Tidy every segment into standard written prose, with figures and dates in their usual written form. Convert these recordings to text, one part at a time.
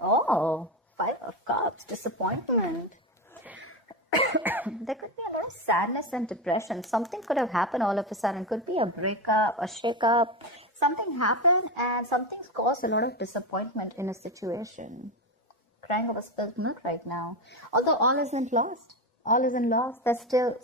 Oh, Five of Cups, disappointment. There could be a lot of sadness and depression. Something could have happened all of a sudden. Could be a breakup, a shakeup. Something happened and something's caused a lot of disappointment in a situation. Crying over spilled milk right now. Although all isn't lost. All isn't lost. There's still,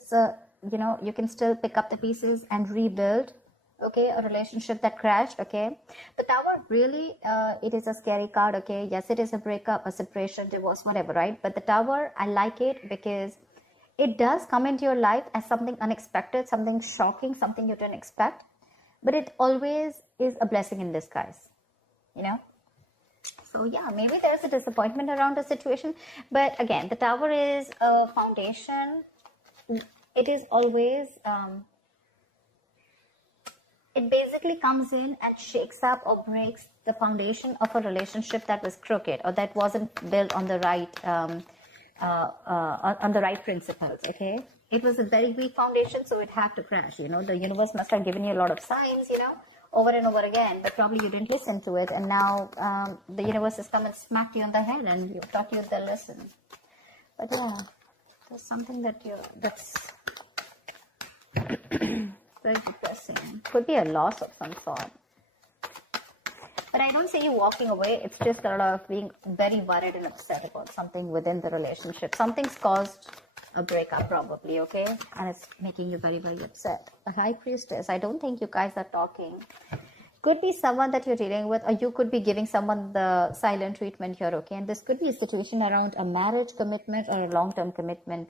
you can still pick up the pieces and rebuild. Okay, a relationship that crashed. Okay, the Tower, really, it is a scary card. Okay, yes, it is a breakup, a separation, divorce, whatever, right? But the Tower, I like it because it does come into your life as something unexpected, something shocking, something you didn't expect, but it always is a blessing in disguise, so yeah, maybe there's a disappointment around the situation, but again, the Tower is a foundation. It is always it basically comes in and shakes up or breaks the foundation of a relationship that was crooked or that wasn't built on the right principles. Okay, it was a very weak foundation, so it had to crash. The universe must have given you a lot of signs, over and over again, but probably you didn't listen to it, and now the universe has come and smacked you on the head, and you've taught you the lesson. But yeah, there's something that's very depressing. Could be a loss of some sort. But I don't see you walking away. It's just a lot of being very worried and upset about something within the relationship. Something's caused a breakup probably, okay? And it's making you very, very upset. The High Priestess, I don't think you guys are talking. Could be someone that you're dealing with, or you could be giving someone the silent treatment here, okay? And this could be a situation around a marriage commitment or a long-term commitment.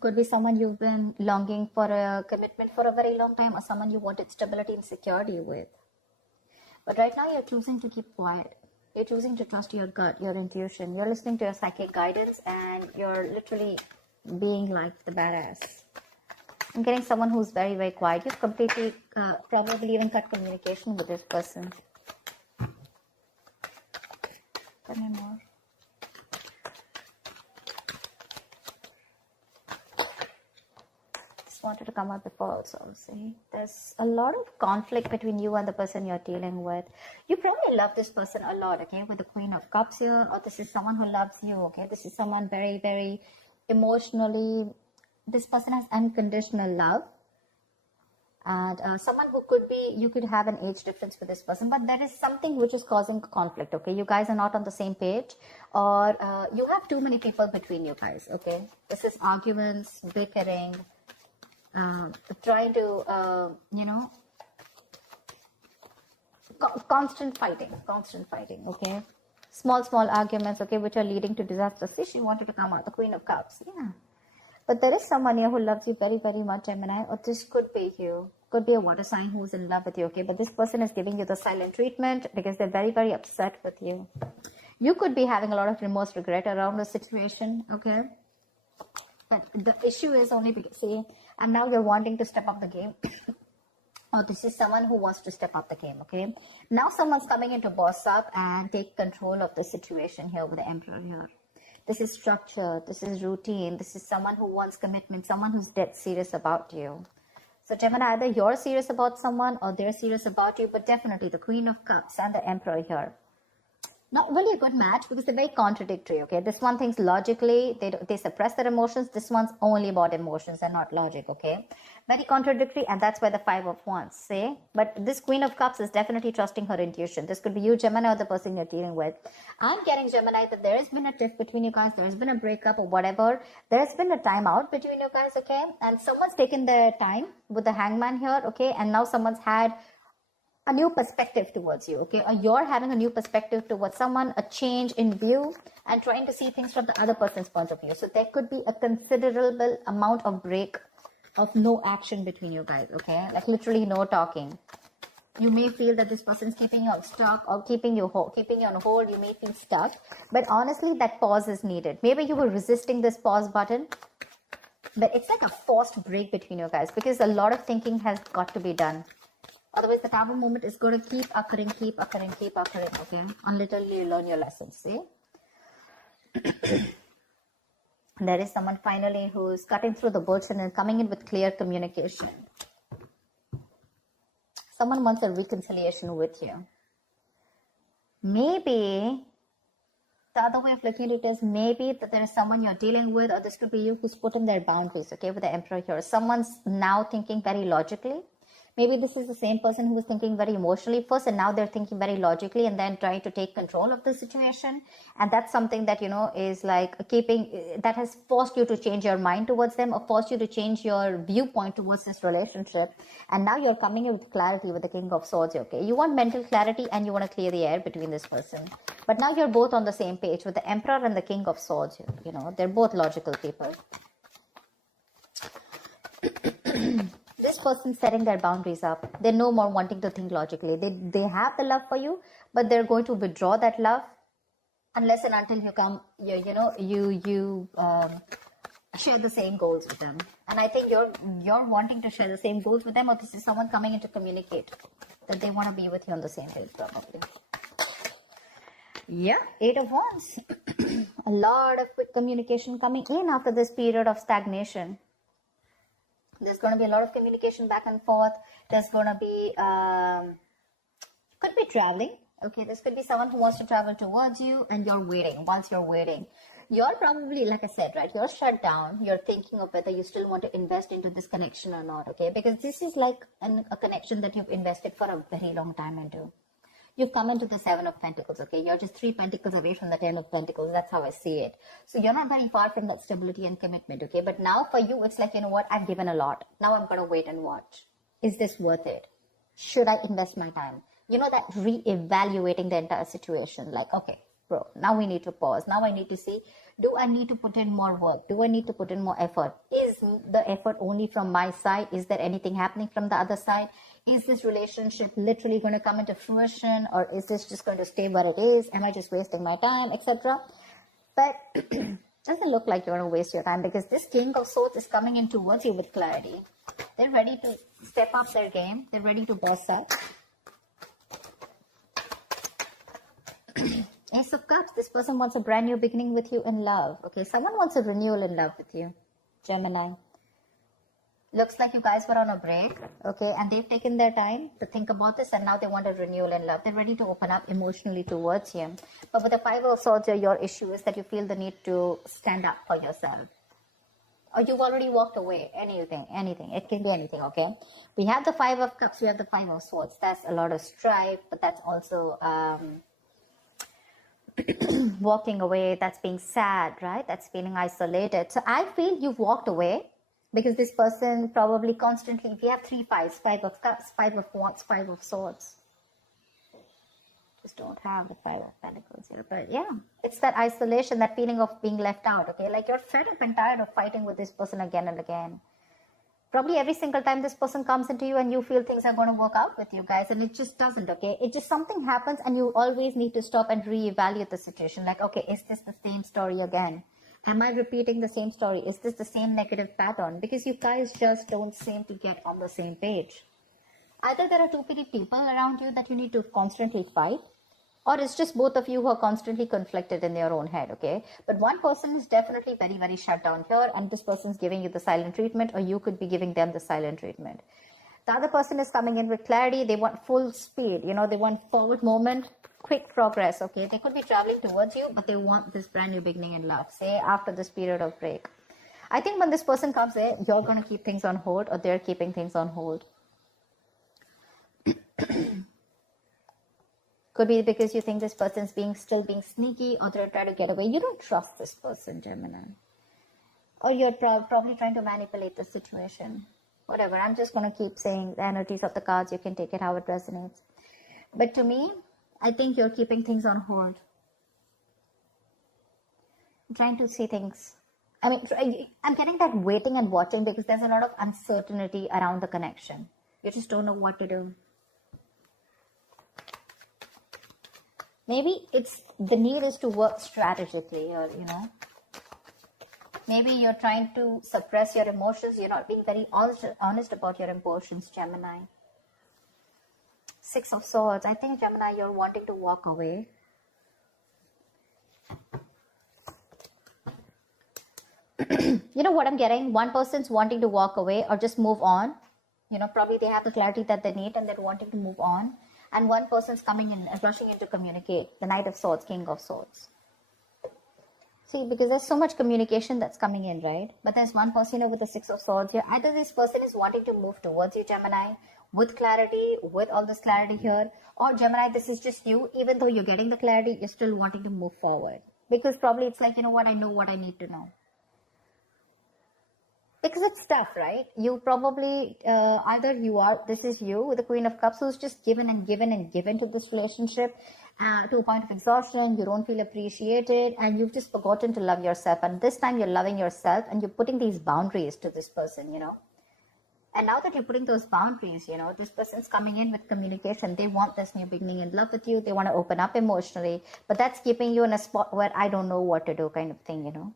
Could be someone you've been longing for a commitment for a very long time, or someone you wanted stability and security with. But right now you're choosing to keep quiet. You're choosing to trust your gut, your intuition. You're listening to your psychic guidance, and you're literally being like the badass. I'm getting someone who's very, very quiet. You've completely, probably even cut communication with this person. Tell me more. Wanted to come out before also. See, there's a lot of conflict between you and the person you're dealing with. You probably love this person a lot, okay, with the Queen of Cups here. Oh, this is someone who loves you, okay? This is someone very, very emotionally, this person has unconditional love. And someone who could be, you could have an age difference with this person, but there is something which is causing conflict, okay? You guys are not on the same page, or you have too many people between you guys, okay? This is arguments, bickering, trying to, constant fighting, okay? Small arguments, okay, which are leading to disaster. See, she wanted to come out, the Queen of Cups, yeah. But there is someone here who loves you very, very much, Gemini, or this could be you. Could be a water sign who's in love with you, okay? But this person is giving you the silent treatment because they're very, very upset with you. You could be having a lot of remorse, regret around the situation, okay? But the issue is only because, see, and now you're wanting to step up the game. Oh, this is someone who wants to step up the game, okay? Now someone's coming in to boss up and take control of the situation here with the Emperor here. This is structure, this is routine, this is someone who wants commitment, someone who's dead serious about you. So Gemini, either you're serious about someone or they're serious about you, but definitely the Queen of Cups and the Emperor here. Not really a good match because they're very contradictory, okay? This one thinks logically, they suppress their emotions. This one's only about emotions and not logic, okay? Very contradictory, and that's why the Five of Wands, see? But this Queen of Cups is definitely trusting her intuition. This could be you, Gemini, or the person you're dealing with. I'm getting, Gemini, that there has been a tiff between you guys. There has been a breakup or whatever. There has been a time out between you guys, okay? And someone's taken their time with the Hangman here, okay? And now someone's had a new perspective towards you, okay? Or you're having a new perspective towards someone, a change in view, and trying to see things from the other person's point of view. So there could be a considerable amount of break of no action between you guys, okay? Like literally no talking. You may feel that this person's keeping you stuck or keeping you on hold. You may feel stuck, but honestly, that pause is needed. Maybe you were resisting this pause button, but it's like a forced break between you guys because a lot of thinking has got to be done. Otherwise, the Tower moment is going to keep occurring, okay? Until you learn your lessons, see? There is someone finally who's cutting through the bullshit and coming in with clear communication. Someone wants a reconciliation with you. maybe the other way of looking at it is maybe that there is someone you're dealing with, or this could be you who's put in their boundaries, okay, with the Emperor here. Someone's now thinking very logically. Maybe this is the same person who was thinking very emotionally first, and now they're thinking very logically and then trying to take control of the situation. And that's something that, is like that has forced you to change your mind towards them, or forced you to change your viewpoint towards this relationship. And now you're coming in with clarity with the King of Swords, okay? You want mental clarity and you want to clear the air between this person. But now you're both on the same page with the Emperor and the King of Swords, they're both logical people. This person's setting their boundaries up. They're no more wanting to think logically. They have the love for you, but they're going to withdraw that love unless and until you come, you share the same goals with them. And I think you're wanting to share the same goals with them, or this is someone coming in to communicate that they want to be with you on the same page, probably. Yeah, 8 of Wands. A lot of quick communication coming in after this period of stagnation. There's going to be a lot of communication back and forth. There's going to be, could be traveling. Okay, this could be someone who wants to travel towards you and you're waiting. Once you're waiting, you're probably, like I said, right, you're shut down. You're thinking of whether you still want to invest into this connection or not, okay? Because this is like a connection that you've invested for a very long time into. You've come into the 7 of Pentacles, okay? You're just 3 Pentacles away from the 10 of Pentacles. That's how I see it. So you're not very far from that stability and commitment, okay? But now for you, it's like, you know what? I've given a lot. Now I'm going to wait and watch. Is this worth it? Should I invest my time? That re-evaluating the entire situation. Like, okay, bro, now we need to pause. Now I need to see, do I need to put in more work? Do I need to put in more effort? Is the effort only from my side? Is there anything happening from the other side? Is this relationship literally going to come into fruition, or is this just going to stay where it is? Am I just wasting my time, etc.? But doesn't look like you're going to waste your time, because this King of Swords is coming in towards you with clarity. They're ready to step up their game. They're ready to boss up. Ace of Cups. This person wants a brand new beginning with you in love. Okay, someone wants a renewal in love with you, Gemini. Looks like you guys were on a break, okay, and they've taken their time to think about this, and now they want a renewal in love. They're ready to open up emotionally towards you. But with the 5 of Swords, your issue is that you feel the need to stand up for yourself. Or you've already walked away. Anything. It can be anything, okay? We have the 5 of Cups, we have the 5 of Swords. That's a lot of strife, but that's also walking away. That's being sad, right? That's feeling isolated. So I feel you've walked away, because this person probably constantly, if you have 3 5s, 5 of Cups, 5 of Wands, 5 of Swords. Just don't have the 5 of Pentacles here. But yeah, it's that isolation, that feeling of being left out, okay? Like you're fed up and tired of fighting with this person again and again. Probably every single time this person comes into you and you feel things are going to work out with you guys, and it just doesn't, okay? It just, something happens and you always need to stop and reevaluate the situation. Like, okay, is this the same story again? Am I repeating the same story? Is this the same negative pattern? Because you guys just don't seem to get on the same page. Either there are too many people around you that you need to constantly fight, or it's just both of you who are constantly conflicted in their own head, okay? But one person is definitely very, very shut down here, and this person's giving you the silent treatment, or you could be giving them the silent treatment. The other person is coming in with clarity. They want full speed, they want forward movement, quick progress, okay? They could be traveling towards you, but they want this brand new beginning in love, say after this period of break. I think when this person comes in, you're going to keep things on hold, or they're keeping things on hold. Could be because you think this person's still being sneaky, or they're trying to get away. You don't trust this person, Gemini. Or you're probably trying to manipulate the situation. Whatever, I'm just going to keep saying the energies of the cards. You can take it how it resonates. But to me, I think you're keeping things on hold. I'm trying to see things. I mean, I'm getting that waiting and watching, because there's a lot of uncertainty around the connection. You just don't know what to do. Maybe it's the need is to work strategically, or, maybe you're trying to suppress your emotions. You're not being very honest about your emotions, Gemini. 6 of Swords. I think, Gemini, you're wanting to walk away. You know what I'm getting? One person's wanting to walk away or just move on. Probably they have the clarity that they need and they're wanting to move on. and one person's coming in and rushing in to communicate. The Knight of Swords, King of Swords. See, because there's so much communication that's coming in, right? But there's one person with the Six of Swords here. Either this person is wanting to move towards you, Gemini, with clarity, with all this clarity here, or Gemini, this is just you. Even though you're getting the clarity, you're still wanting to move forward. Because probably it's like, you know what, I know what I need to know. Because it's tough, right? You probably, either you are, this is you with the Queen of Cups who's just given and given and given to this relationship to a point of exhaustion. You don't feel appreciated and you've just forgotten to love yourself. And this time you're loving yourself and you're putting these boundaries to this person, you know. And now that you're putting those boundaries, you know, this person's coming in with communication. They want this new beginning in love with you. They want to open up emotionally. But that's keeping you in a spot where I don't know what to do kind of thing, you know.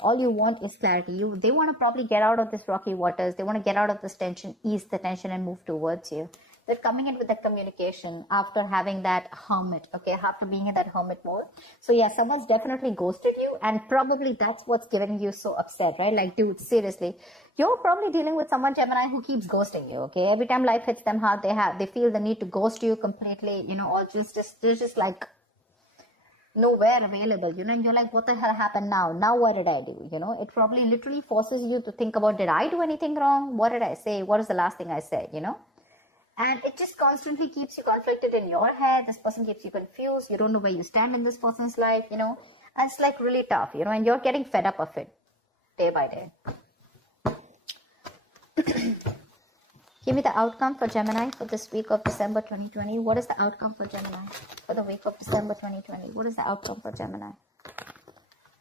All you want is clarity. They want to probably get out of this rocky waters. They want to get out of this tension, ease the tension and move towards you. They're coming in with that communication after having that hermit, okay, after being in that hermit mode. So yeah, someone's definitely ghosted you and probably that's what's getting you so upset, right? Like, dude, seriously, you're probably dealing with someone, Gemini, who keeps ghosting you, okay? Every time life hits them hard, they feel the need to ghost you completely, you know, or they're just like, nowhere available, you know, and you're like, what the hell happened now? Now what did I do? You know, it probably literally forces you to think about, did I do anything wrong? What did I say? What is the last thing I said, you know? And it just constantly keeps you conflicted in your head. This person keeps you confused. You don't know where you stand in this person's life, you know, and it's like really tough, you know, and you're getting fed up of it day by day. Give me the outcome for Gemini for this week of December 2020. What is the outcome for Gemini for the week of December 2020? What is the outcome for Gemini?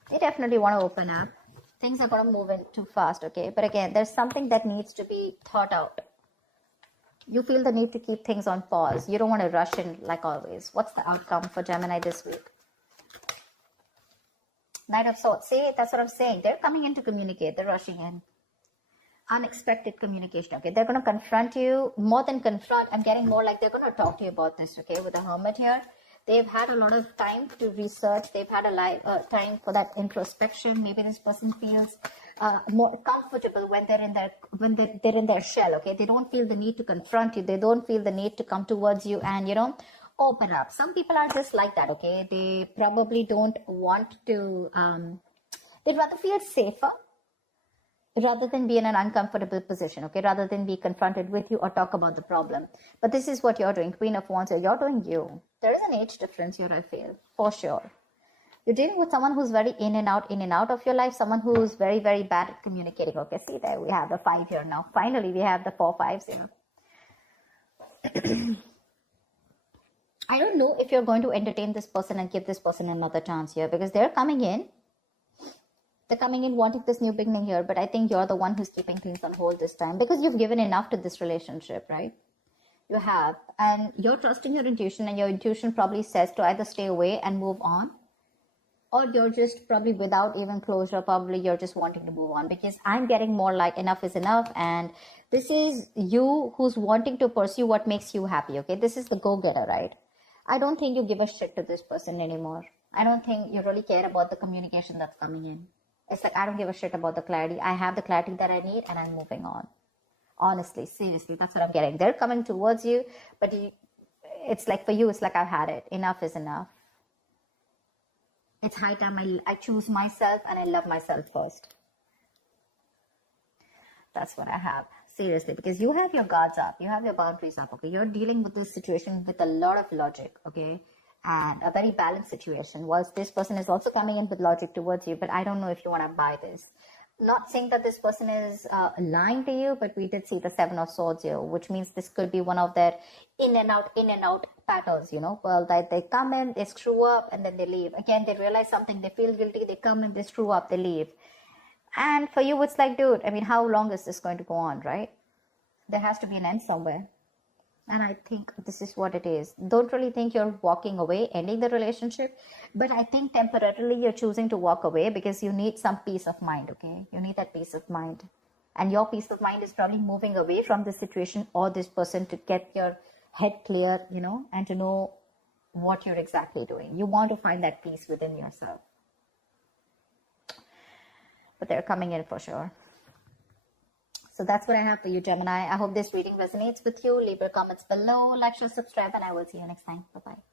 They definitely want to open up. Things are going to move in too fast, okay? But again, there's something that needs to be thought out. You feel the need to keep things on pause. You don't want to rush in like always. What's the outcome for Gemini this week? Knight of Swords. See, that's what I'm saying. They're coming in to communicate. They're rushing in. Unexpected communication, okay? They're going to confront you. More than confront, I'm getting more like they're going to talk to you about this, okay? With the Hermit here, they've had a lot of time to research. They've had a time for that introspection. Maybe this person feels more comfortable when they're in their shell, okay? They don't feel the need to confront you. They don't feel the need to come towards you and, you know, open up. Some people are just like that, okay? They probably don't want to, they'd rather feel safer rather than be in an uncomfortable position, okay? Rather than be confronted with you or talk about the problem. But this is what you're doing, Queen of Wands. You're doing you. There is an age difference here, I feel, for sure. You're dealing with someone who's very in and out of your life, someone who's very, very bad at communicating. Okay, see there, we have the 5 here now. Finally, we have the 4 5s here. I don't know if you're going to entertain this person and give this person another chance here because they're coming in. They're coming in wanting this new beginning here, but I think you're the one who's keeping things on hold this time because you've given enough to this relationship, right? You have, and you're trusting your intuition, and your intuition probably says to either stay away and move on, or you're just probably without even closure, probably you're just wanting to move on because I'm getting more like enough is enough, and this is you who's wanting to pursue what makes you happy, okay? This is the go-getter, right? I don't think you give a shit to this person anymore. I don't think you really care about the communication that's coming in. It's like, I don't give a shit about the clarity. I have the clarity that I need and I'm moving on. Honestly, seriously, that's what I'm getting. They're coming towards you, but it's like for you, it's like I've had it. Enough is enough. It's high time I choose myself and I love myself first. That's what I have. Seriously, because you have your guards up. You have your boundaries up, okay? You're dealing with this situation with a lot of logic, okay? And a very balanced situation. Whilst this person is also coming in with logic towards you, but I don't know if you want to buy this. Not saying that this person is lying to you, but we did see the 7 of Swords here, which means this could be one of their in and out patterns, you know. Well, they come in, they screw up, and then they leave. Again, they realize something, they feel guilty, they come in, they screw up, they leave. And for you, it's like, dude, I mean, how long is this going to go on, right? There has to be an end somewhere. And I think this is what it is. Don't really think you're walking away, ending the relationship. But I think temporarily you're choosing to walk away because you need some peace of mind, okay? You need that peace of mind. And your peace of mind is probably moving away from this situation or this person to get your head clear, you know, and to know what you're exactly doing. You want to find that peace within yourself. But they're coming in for sure. So that's what I have for you, Gemini. I hope this reading resonates with you. Leave your comments below, like, share, subscribe, and I will see you next time. Bye-bye.